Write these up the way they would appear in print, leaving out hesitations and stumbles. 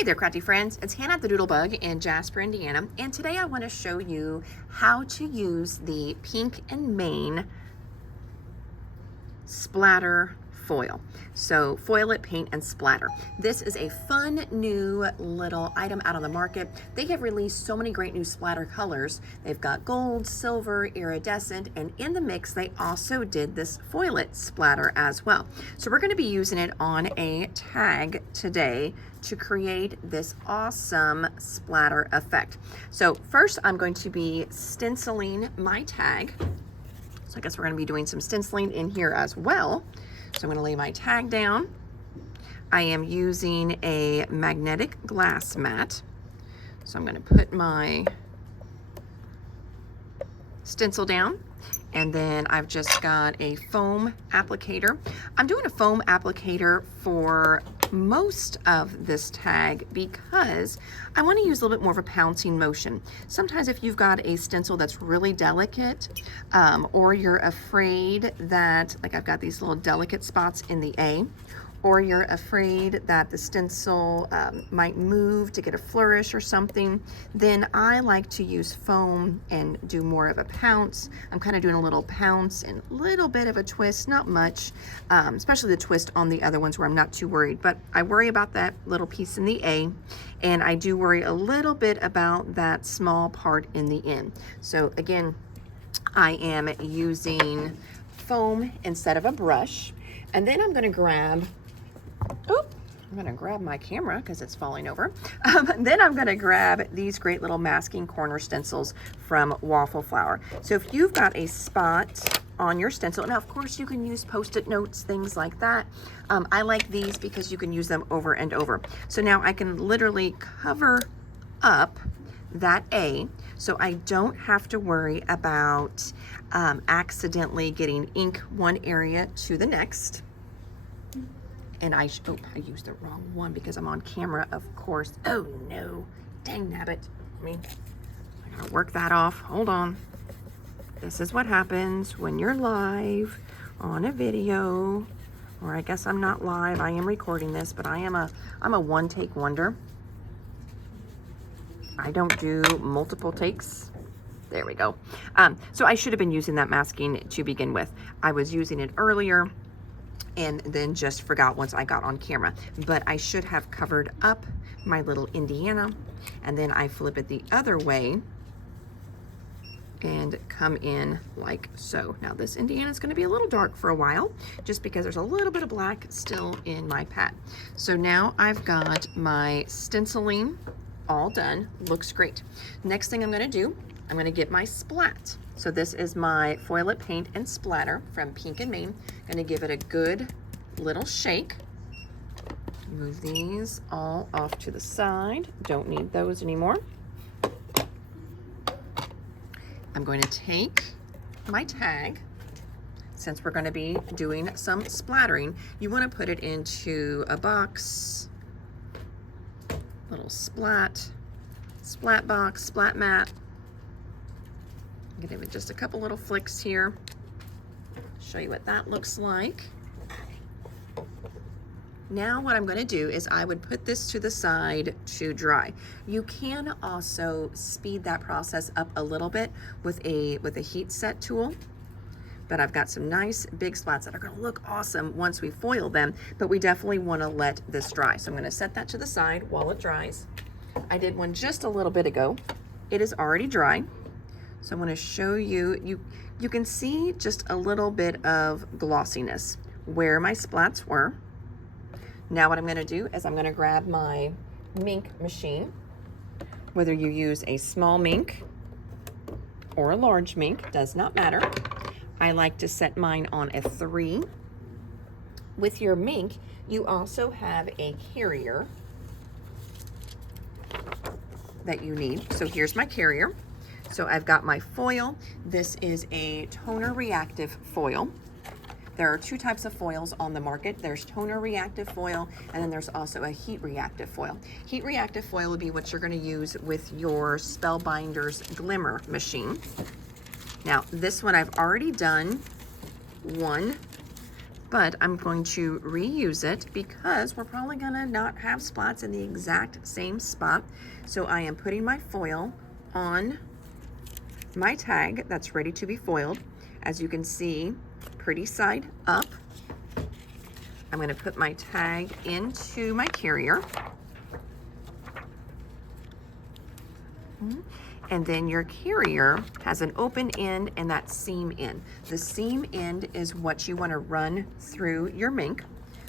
Hey there, crafty friends. It's Hannah the Doodlebug in Jasper, Indiana, and today I want to show you how to use the Pink and Main splatter foil. So foil it, paint, and splatter. This is a fun new little item out on the market. They have released so many great new splatter colors. They've got gold, silver, iridescent, and in the mix they also did this foil it splatter as well. So we're going to be using it on a tag today to create this awesome splatter effect. So first I'm going to be stenciling my tag. So I guess we're going to be doing some stenciling in here as well. So I'm going to lay my tag down. I am using a magnetic glass mat. So I'm going to put my stencil down, and then I've just got a foam applicator. I'm doing a foam applicator for most of this tag because I want to use a little bit more of a pouncing motion. Sometimes if you've got a stencil that's really delicate, or you're afraid that, like I've got these little delicate spots in the A, or you're afraid that the stencil might move to get a flourish or something, then I like to use foam and do more of a pounce. I'm kind of doing a little pounce and a little bit of a twist, not much, especially the twist on the other ones where I'm not too worried, but I worry about that little piece in the A, and I do worry a little bit about that small part in the N. So again, I am using foam instead of a brush, and then I'm gonna grab I'm gonna grab my camera because it's falling over. Then I'm gonna grab these great little masking corner stencils from Waffle Flower. So if you've got a spot on your stencil, now of course you can use Post-it notes, things like that. I like these because you can use them over and over. So now I can literally cover up that A, so I don't have to worry about accidentally getting ink one area to the next. And I used the wrong one because I'm on camera, of course. Oh no, dang nabbit. I gotta work that off. Hold on. This is what happens when you're live on a video, or I guess I'm not live, I am recording this, but I'm a one-take wonder. I don't do multiple takes. There we go. So I should have been using that masking to begin with. I was using it earlier and then just forgot once I got on camera, but I should have covered up my little Indiana, and then I flip it the other way and come in like so. Now this Indiana is going to be a little dark for a while just because there's a little bit of black still in my pad. So now I've got my stenciling all done. Looks great. Next thing I'm going to do, I'm going to get my splat. So this is my Foil It Paint and Splatter from Pink and Main. I'm going to give it a good little shake. Move these all off to the side. Don't need those anymore. I'm going to take my tag. Since we're going to be doing some splattering, you want to put it into a box, little splat box, splat mat. Give it just a couple little flicks here. Show you what that looks like. Now what I'm going to do is I would put this to the side to dry. You can also speed that process up a little bit with a heat set tool. But I've got some nice big splats that are going to look awesome once we foil them, but we definitely want to let this dry. So I'm going to set that to the side while it dries. I did one just a little bit ago. It is already dry. So I'm going to show you, you can see just a little bit of glossiness where my splats were. Now what I'm going to do is I'm going to grab my mink machine. Whether you use a small mink or a large mink, does not matter. I like to set mine on a 3. With your mink, you also have a carrier that you need. So here's my carrier. So I've got my foil. This is a toner reactive foil. There are 2 types of foils on the market. There's toner reactive foil, and then there's also a heat reactive foil. Heat reactive foil would be what you're going to use with your Spellbinder's Glimmer machine. Now this one I've already done one but I'm going to reuse it because we're probably gonna not have spots in the exact same spot. So I am putting my foil on my tag that's ready to be foiled. As you can see, pretty side up. I'm going to put my tag into my carrier. And then your carrier has an open end and that seam end. The seam end is what you want to run through your mink.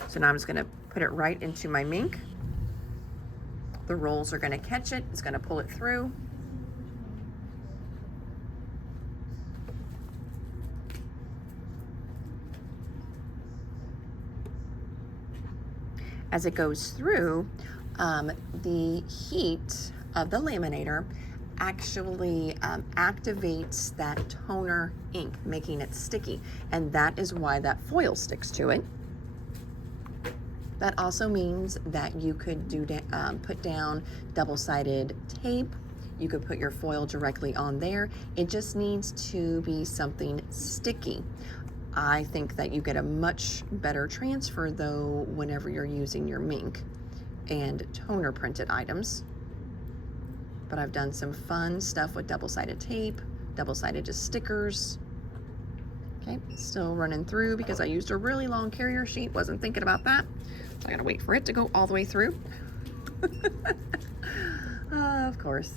So now I'm just going to put it right into my mink. The rolls are going to catch it. It's going to pull it through. As it goes through, the heat of the laminator actually activates that toner ink, making it sticky, and that is why that foil sticks to it. That also means that you could put down double-sided tape. You could put your foil directly on there. It just needs to be something sticky. I think that you get a much better transfer though whenever you're using your mink and toner printed items. But I've done some fun stuff with double-sided tape, double-sided just stickers. Okay, still running through because I used a really long carrier sheet, wasn't thinking about that. So I gotta wait for it to go all the way through. Of course.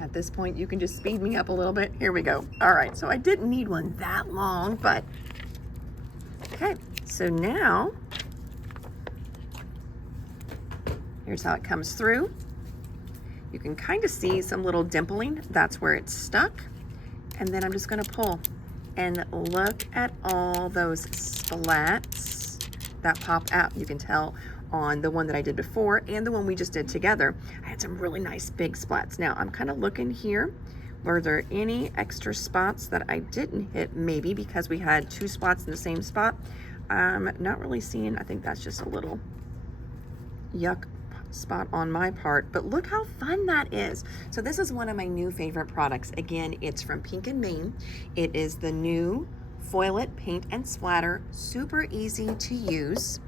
At this point, you can just speed me up a little bit. Here we go. All right, so I didn't need one that long, but okay. So now, here's how it comes through. You can kind of see some little dimpling. That's where it's stuck. And then I'm just gonna pull. And look at all those splats that pop out. You can tell on the one that I did before and the one we just did together. I had some really nice big splats. Now I'm kind of looking here. Were there any extra spots that I didn't hit? Maybe because we had two spots in the same spot. Not really seeing. I think that's just a little yuck spot on my part, but look how fun that is. So this is one of my new favorite products. Again, it's from Pink and Main. It is the new Foil It Paint and Splatter. Super easy to use.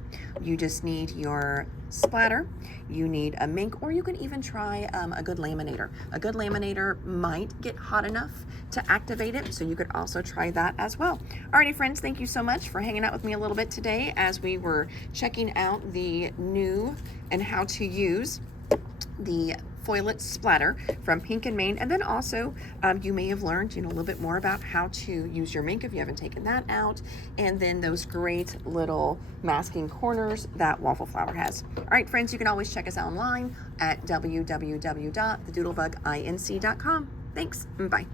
You just need your splatter, you need a mink, or you can even try a good laminator. A good laminator might get hot enough to activate it, so you could also try that as well. Alrighty friends, thank you so much for hanging out with me a little bit today as we were checking out the new and how to use the Foil It Splatter from Pink and Main. And then also you may have learned a little bit more about how to use your mink if you haven't taken that out, and then those great little masking corners that Waffle Flower has. All right friends, you can always check us out online at www.thedoodlebuginc.com. Thanks, bye.